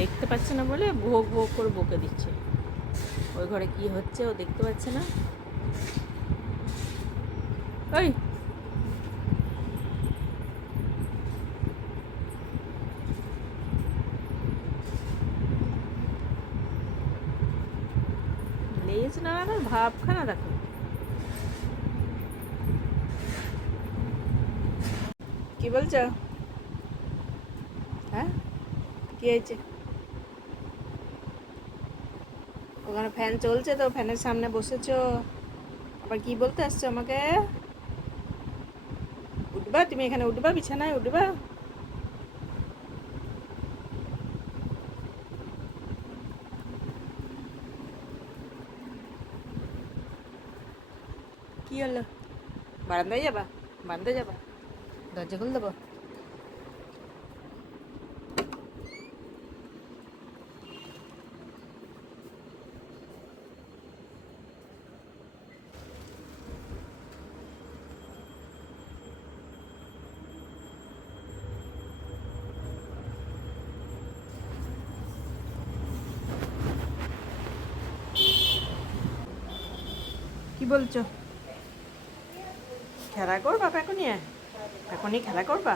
দেখতে পাচ্ছে না বলে ভোগ ভোগ করে বকে দিচ্ছে। ওই ঘরে কি হচ্ছে ও দেখতে পাচ্ছে না? ওই লেজ নাড়ানোর ভাবখানা দেখো। কি বলছো? হ্যাঁ? কি হয়েছে? ওখানে ফ্যান চলছে তো ফ্যানের সামনে বসেছো। আবার কি বলতে আসছো আমাকে? উঠবা? তুমি এখানে উঠবা? বিছানায় উঠবা? কি হলো? বারান্দায় যাবা? বারান্দায় যাবা? দরজা খুলে দেবো? বলছো? খেলা করবা নিয়ে পেকো খেলা করবা?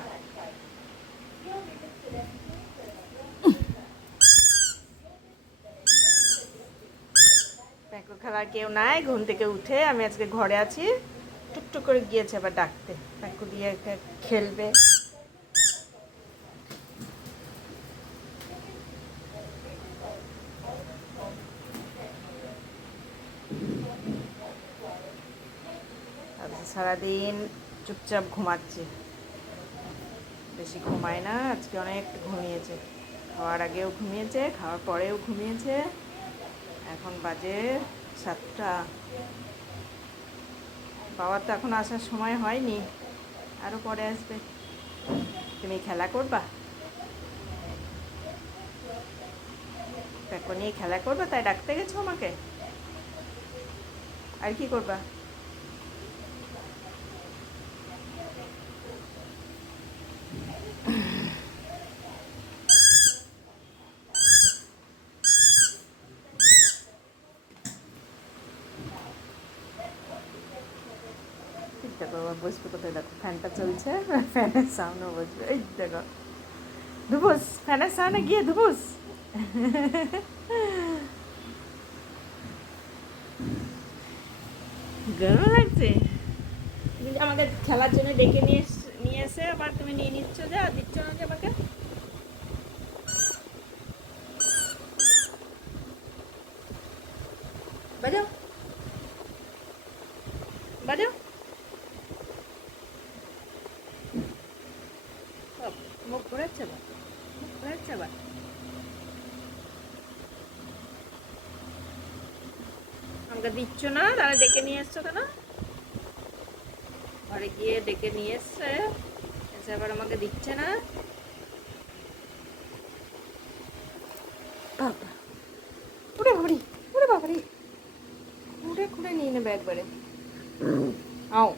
খেলার কেউ নাই, ঘুম থেকে উঠে আমি আজকে ঘরে আছি। টুকটুক করে গিয়েছে আবার ডাকতে। পেকো দিয়ে খেলবে আজকে সারাদিন চুপচাপ ঘুমাচ্ছে। বেশি ঘুমায় না, আজকে অনেক ঘুমিয়েছে। খাওয়ার আগেও ঘুমিয়েছে, খাওয়ার পরেও ঘুমিয়েছে। এখন বাজে সাতটা। বাবার তো এখন আসার সময় হয়নি আরও পরে আসবে। তুমি খেলা করবা? দেখো নিয়ে খেলা করবা? তাই ডাকতে গেছো আমাকে? আর কি করবা? বসবে দেখো ফ্যানটা চলছে ফ্যানের সামনে বসবে। এই দেখো, ধুবুস ফ্যানের সামনে গিয়ে ধুবুস। গরম লাগছে। আমাকে খেলার জন্য ডেকে নিয়ে নিয়ে এসে আবার তুমি নিয়ে নিচ্ছ যে আর দিচ্ছ না যে আমাকে। বাজাও। বাজাও বাবা, মুখ ঘোরাচ্ছে আবার মুখ ঘোরাচ্ছে আবার আমাকে দিচ্ছ না তাহলে ডেকে নিয়ে এসছো কেন? ঘরে গিয়ে ডেকে নিয়ে এসছে এসে আবার আমাকে দিচ্ছে না। বাবা বাবারে উড়ে খুঁড়ে নিয়ে নেবে একবারে। আও।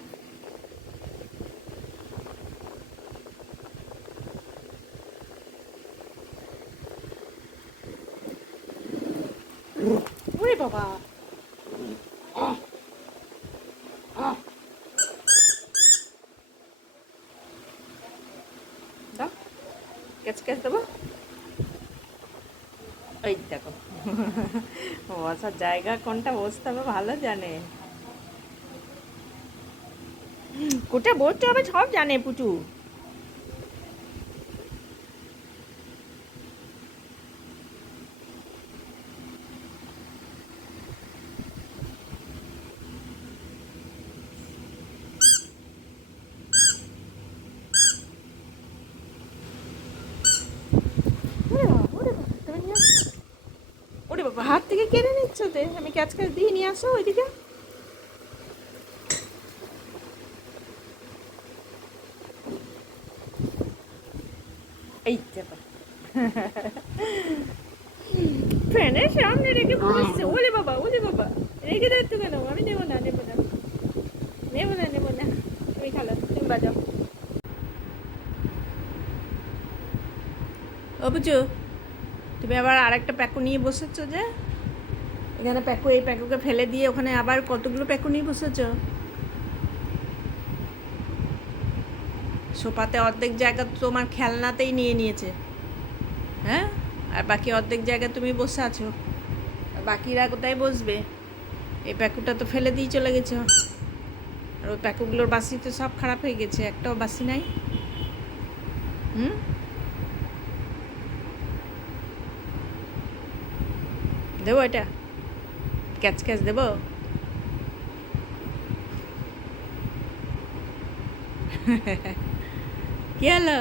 ক্যাচ ক্যাচ দেবো। ওই দেখো। বসার জায়গা কোনটা বসতে হবে ভালো জানে। কোটা বসতে হবে সব জানে পুচু ওরে বাবা, ওরে বাবা, তুমি নিয়ে আসো। ওরে বাবা হাত থেকে কেড়ে নিচ্ছ তে? আমি ক্যাচ ক্যাচ দিয়ে নিয়ে আসো ওইদিকে। এই ফ্যানের সামনে রেখে বসছে। ওলে বাবা ওলে বাবা। রেখে দেয় তো কেন? আমি নেব না নেব না। নেব না নেব না। তুমি খালো, তুমি বাজাও। বুঝো তুমি আবার আরেকটা প্যাকু নিয়ে বসেছো যে? এখানে প্যাকু এই প্যাকুকে ফেলে দিয়ে ওখানে আবার কতগুলো প্যাকু নিয়ে বসেছ? সোফাতে অর্ধেক জায়গা তোমার খেলনাতেই নিয়ে নিয়েছে। হ্যাঁ? আর বাকি অর্ধেক জায়গা তুমি বসে আছো। বাকিরা কোথায় বসবে? এই প্যাকুটা তো ফেলে দিয়ে চলে গেছো। আর ওই প্যাকুগুলোর বাসি তো সব খারাপ হয়ে গেছে, একটাও বাসি নাই। হুম? দেবো এটা? ক্যাচ ক্যাচ দেবো? কি হলো?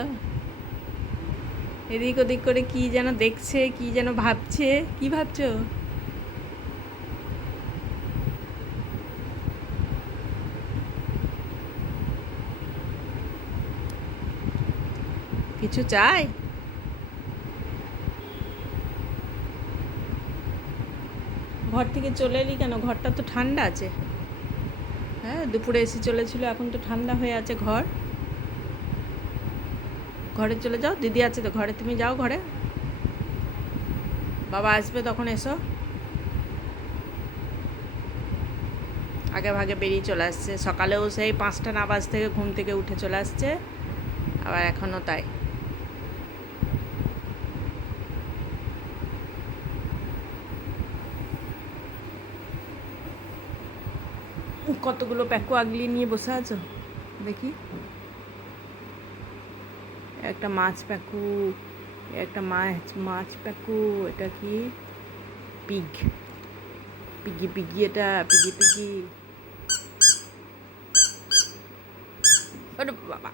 এদিক ওদিক করে কি যেন দেখছে, কি যেন ভাবছে, কি ভাবছ? কিছু চাই? ঘর থেকে চলে এলি কেন? ঘরটা তো ঠান্ডা আছে। হ্যাঁ দুপুরে এসে চলেছিল, এখন তো ঠান্ডা হয়ে আছে ঘর। ঘরে চলে যাও, দিদি আছে তো ঘরে, তুমি যাও ঘরে। বাবা আসবে তখন এসো। আগে ভাগে বেরিয়ে চলে আসছে। সকালেও সেই পাঁচটা না বাজ থেকে ঘুম থেকে উঠে চলে আসছে। আবার এখনও তাই। কতগুলো প্যাকো আগলি নিয়ে বসে আছো? দেখি। একটা মাছ প্যাকু, একটা মাছ মাছ প্যাকু, এটা কি? পিগ। পিগি পিগি এটা, পিগি পিগি। বাবা।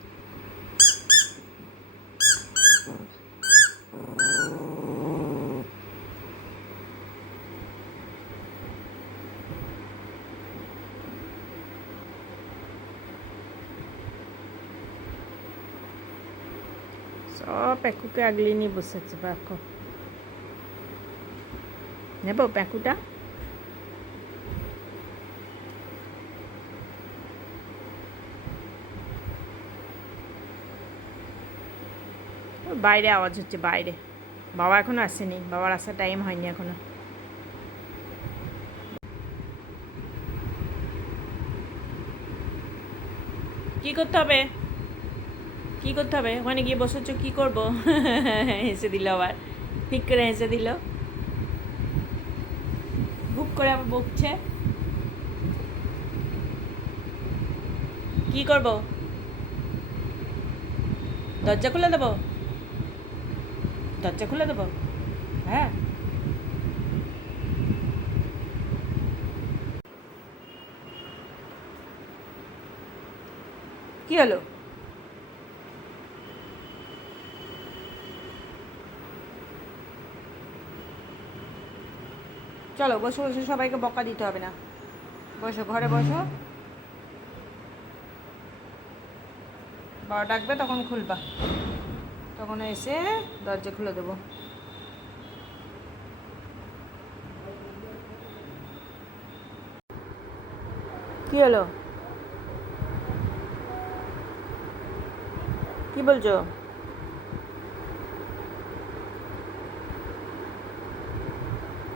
সব প্যাকুকে আগলিয়ে নিয়ে বসে আছে প্যাকু নেব প্যাকুটা বাইরে আওয়াজ হচ্ছে বাইরে বাবা এখনও আসেনি বাবার আসার টাইম হয়নি এখনও? কি করতে হবে? কি করতে হবে? ওখানে গিয়ে বসেছো, কি করব? হেসে দিল আবার। ঠিক করে হেসে দিল। বুক করে আবার বকছে। কি করব? দরজা খুলে দেবো? দরজা খুলে দেবো? হ্যাঁ। কি হলো? চলো, বসে বসে, সবাইকে বকা দিতে হবে না। বসো, ঘরে বসো। বাবা ডাকবে, তখন খুলবা। তখন এসে দরজা খুলে দেবো। কি হলো? কি বলছো?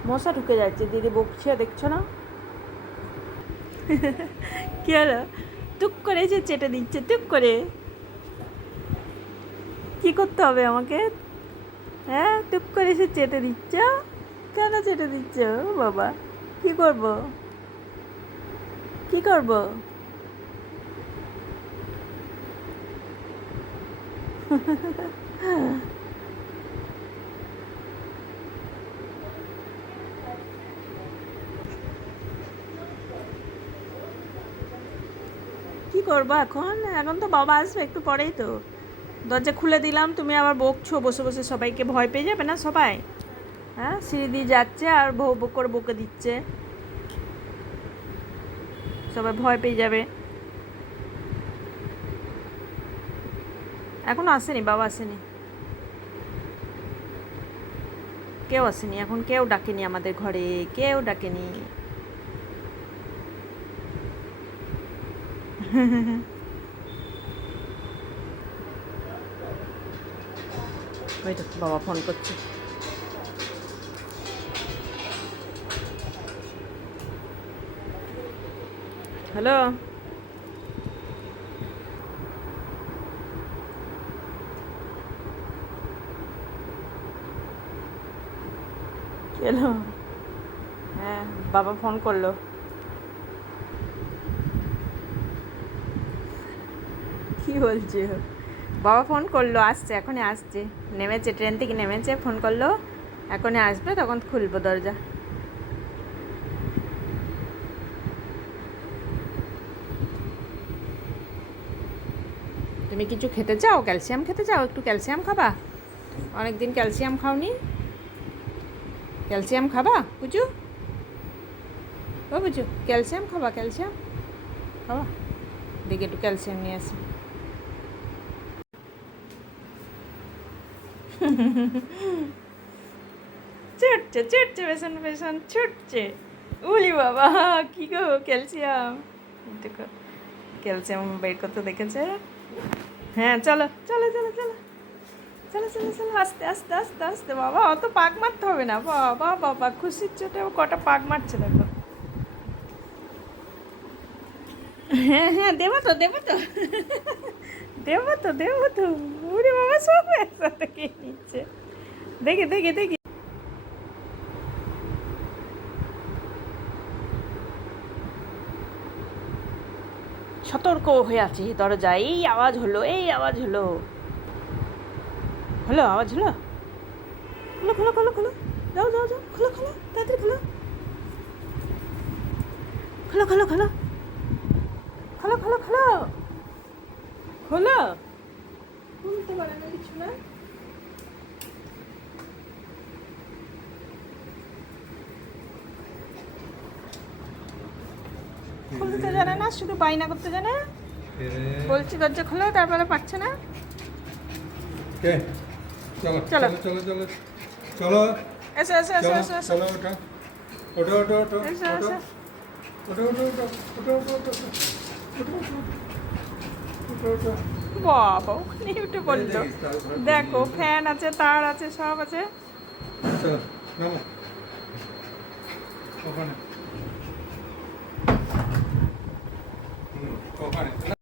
মশা ঢুকে যাচ্ছে, দিদি বকছে, দেখছ না? কি হলো? টুক করে যে চেটে দিচ্ছে, টুক করে। কি করতে হবে আমাকে? হ্যাঁ টুক করে সে চেটে দিচ্ছ? কেন চেটে দিচ্ছ? বাবা, কি করব? কি করব? কি করব এখন? এখন তো বাবা আসবে, একটু পরেই তো। দরজা খুলে দিলাম, তুমি আবার বকছো, বসে বসে সবাইকে ভয় পেয়ে যাবে না সবাই? হ্যাঁ সিঁড়ি দিয়ে যাচ্ছে আর ভৌ বক করে বকে দিচ্ছে। সবাই ভয় পেয়ে যাবে। এখনও আসেনি, বাবা আসেনি। কেউ আসেনি, এখন কেউ ডাকেনি আমাদের ঘরে, কেউ ডাকেনি। ওই তো বাবা ফোন করছে। হ্যালো হ্যাঁ বাবা ফোন করল। কি বলছে? বাবা ফোন করল, আসছে, এখনই আসছে। নেমেছে ট্রেন থেকে নেমেছে ফোন করল, এখনই আসবে, তখন খুলবো দরজা। তুমি কিছু খেতে চাও? ক্যালসিয়াম খেতে চাও? একটু ক্যালসিয়াম খাবা? অনেক দিন ক্যালসিয়াম খাওনি। ক্যালসিয়াম খাবা, বুঝু? ও বুঝু, ক্যালসিয়াম খাবা ক্যালসিয়াম? খাবা? দেখি একটু ক্যালসিয়াম নিয়ে আসি। ছুটছে ছুটছে বেসন বেসন ছুটছে উলি বাবা, কি গো, ক্যালসিয়াম। দেখো, ক্যালসিয়াম বের করতে দেখেছে। হ্যাঁ চলো চলো চলো চলো। চলো চলো চলো, আস্তে আস্তে আস্তে আস্তে, বাবা, অত পাক মারতে হবে না। বাবা বাবা, খুশির চোটে ও কটা পাক মারছে, দেখো। হ্যাঁ হ্যাঁ দেবো তো দেবো তো। দেবো তো দেবো তো ওরে বাবা, সব একসাথে খেয়ে নিচ্ছে? দেখি দেখি দেখি। সতর্ক হয়ে আছি, দরজা, এই আওয়াজ হলো, এই আওয়াজ হলো। হলো আওয়াজ, হলো? খোলো খোলো খোলো খোলো। যাও যাও যাও, খোলো খোলো, তাড়াতাড়ি খোলো। খোলো খোলো খোলো। খোলো খোলো খোলো। খোলো খুলতে পারে না কিছু না খুলতে জানে না শুধু বাইনা করতে জানে বলছি দরজা খোলো তারপরে পাচ্ছে না চলো চলো। চলো চলো চলো এসো এসো এসো এসো চলো ওঠো ওঠো ওঠো ওঠো এসো, ওঠো এসো। ওঠো ওঠো ওঠো ওঠো বাবা ওখানে উঠে বলল দেখো ফ্যান আছে তার আছে সব আছে। ওখানে।